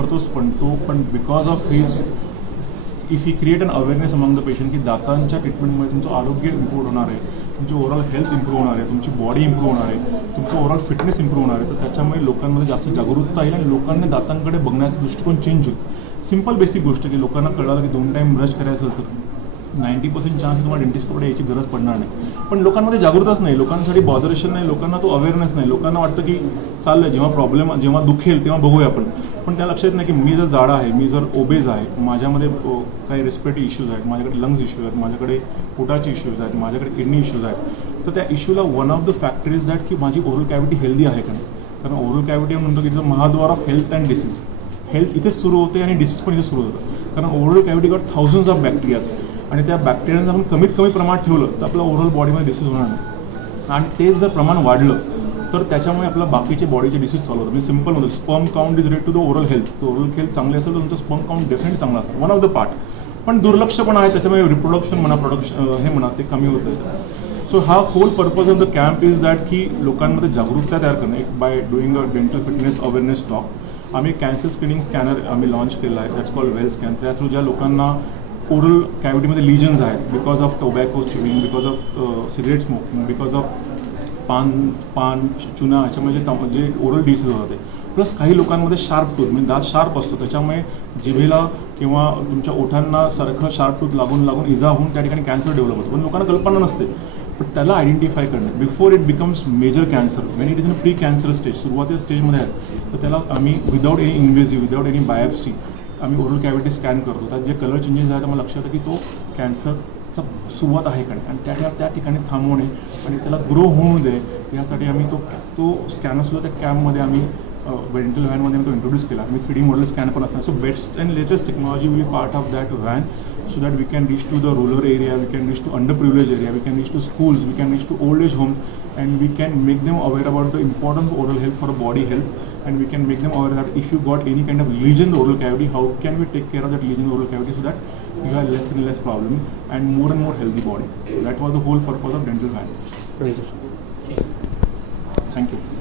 करतोच पण because of his if he create an awareness among the patient की दातांच्या ट्रीटमेंटमुळे तुमचं आरोग्य इम्प्रूव्ह होणार आहे, तुमची ओव्हरऑल हेल्थ इम्प्रूव्ह होणार आहे, तुमची बॉडी इम्प्रूव्ह होणार आहे, तुमचं ओव्हरऑल फिटनेस इम्प्रूव्ह होणार आहे. तर त्याच्यामुळे लोकांमध्ये जास्त जागरूकता येईल आणि लोकांना दातांकडे बघण्याचा दृष्टिकोन चेंज होईल. सिंपल बेसिक गोष्ट की लोकांना कळलं की 2 टाईम ब्रश करायचं असेल तर 90% चान्स तुम्हाला डेंटिस्टकडे यायची गरज पडणार नाही. पण लोकांमध्ये जागरूकताच नाही, लोकांसाठी बॉदरेशन नाही, लोकांना तो अवेअरनेस नाही. लोकांना वाटतं की चाललं जेव्हा प्रॉब्लेम जेव्हा दुखेल तेव्हा बघूया आपण. पण त्या लक्षात नाही की मी जर जाडा आहे, मी जर ओबेज आहे, माझ्यामध्ये काही रेस्पिरेटरी इश्यूज आहेत, माझ्याकडे लंग्स इश्यूज आहेत, माझ्याकडे पोटाचे इश्यूज आहेत, माझ्याकडे किडनी इश्यूज आहेत. तर त्या इश्यूला one of the factor is that की माझी ओरल कॅव्हिटी हेल्दी आहे का नाही. कारण ओरल कॅव्हिटी म्हणतो की इथं महाद्वार of health and disease. Health इथेच सुरू होते आणि डिसीज पण इथे सुरू होतं. कारण oral cavity got thousands of bacterias आणि त्या बॅक्टेरियाचं आपण कमीत कमी प्रमाणात ठेवलं तर आपलं ओव्हरऑल बॉडीमध्ये डिसीज होणार नाही. आणि तेच जर प्रमाण वाढलं तर त्याच्यामुळे आपलं बाकीचे बॉडीचे डिसीज सॉल्व्ह होतं. मी सिम्पल म्हणतो sperm count is related to the oral health. तर ओरल हेल्थ चांगली असेल तर तुमचं स्पर्म काउंट डेफिनेटली चांगला असेल, वन ऑफ द पार्ट. पण दुर्लक्ष पण आहे त्याच्यामुळे रिप्रोडक्शन म्हणा, प्रोडक्शन हे म्हणा ते कमी होतं. सो हा whole purpose of the camp is that की लोकांमध्ये जागरूकता तयार करणं. एक by doing a dental fitness awareness talk आम्ही कॅन्सर स्क्रीनिंग स्कॅनर आम्ही लॉन्च केला आहे, दॅट्स कॉल्ड वेल स्कॅन. त्या थ्रू ज्या लोकांना ओरल कॅव्हिटीमध्ये लिजन्स आहेत because of tobacco chewing, because of cigarette smoking, because of paan chuna ह्याच्यामध्ये जे ओरल डिसीज होते. प्लस काही लोकांमध्ये शार्प टूथ म्हणजे दात शार्प असतो, त्याच्यामुळे जिभेला किंवा तुमच्या ओठांना सारखं शार्प टूथ लागून इजा होऊन त्या ठिकाणी कॅन्सर डेव्हलप होतो. पण लोकांना कल्पना नसते. पण त्याला आयडेंटिफाय करणं before it becomes major cancer, when it is in pre cancer stage, सुरुवातीच्या स्टेजमध्ये आहे. तर त्याला आम्ही without any invasive, without any biopsy आम्ही ओरल कॅव्हिटी स्कॅन करतो. त्यात जे कलर चेंजेस आहेत मला लक्षात येतं की तो कॅन्सरचा सुरुवात आहे का आणि त्या ठिकाणी थांबवणे आणि त्याला ग्रो होऊ दे यासाठी आम्ही तो स्कॅनरसुद्धा त्या कॅम्पमध्ये आम्ही डेंटल व्हॅनमध्ये आम्ही तो इंट्रोड्यूस केला. आम्ही 3D मॉडेल स्कॅन पण असणार. So best and latest technology will be part of that van so that we can reach to the rural area, we can reach to underprivileged area, we can reach to schools, we can reach to old age homes, and we can make them aware about the importance of oral health for body health, and we can make them aware that if you got any kind of lesion in the oral cavity, how can we take care of that lesion in the oral cavity so that you have less and less problem and more healthy body. So that was the whole purpose of dental van. Thank you. Thank you.